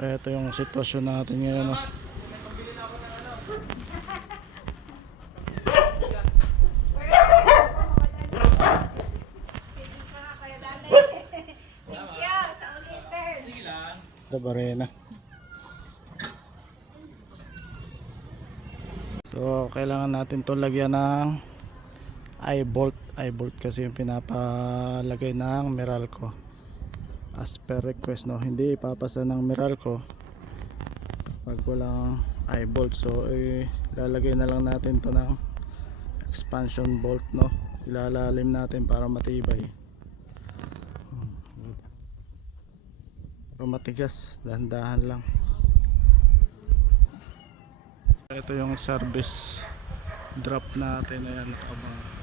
So ito yung sitwasyon natin ngayon. No? Dabarena. So kailangan natin to lagyan ng eye bolt. Eye bolt kasi yung pinapalagay ng Meralco. As per request no, hindi ipapasa ng Meralco pag walang eye bolt. So eh, lalagay na lang natin to ng expansion bolt no. Ilalalim natin para matibay. Pero matigas, dahan-dahan lang. Ito yung service drop natin. Ayan, abang.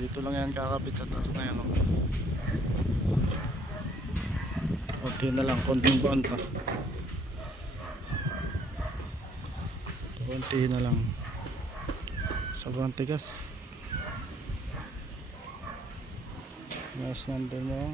Dito lang yan kakabit sa taas na yan. Oh. Konti na lang, konting buwan pa. Konti na lang. Sobrang tigas. Mas nandun yung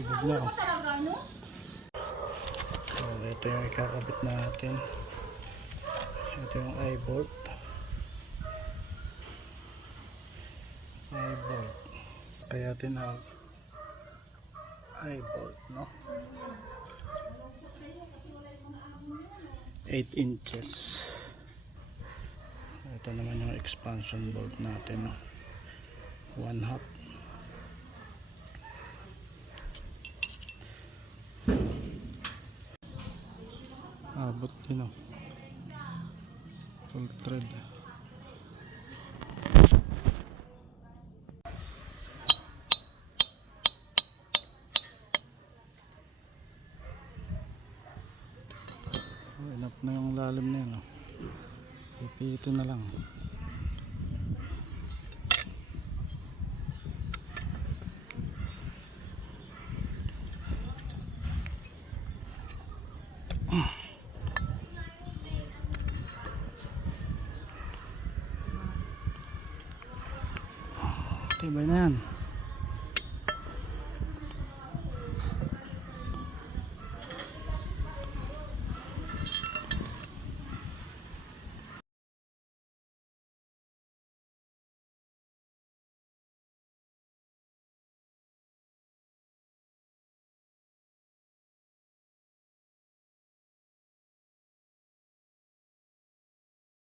Ibig na oh. So, ito yung ikakabit natin. Ito yung eye bolt. Eye bolt. Kaya tinawag eye bolt, no? 8 inches. Ito naman yung expansion bolt natin, no? 1 half. Abot din, oh. Full thread. Oh, enough na yung lalim na yun. Oh. Pipilitin na lang. Tibay na yan.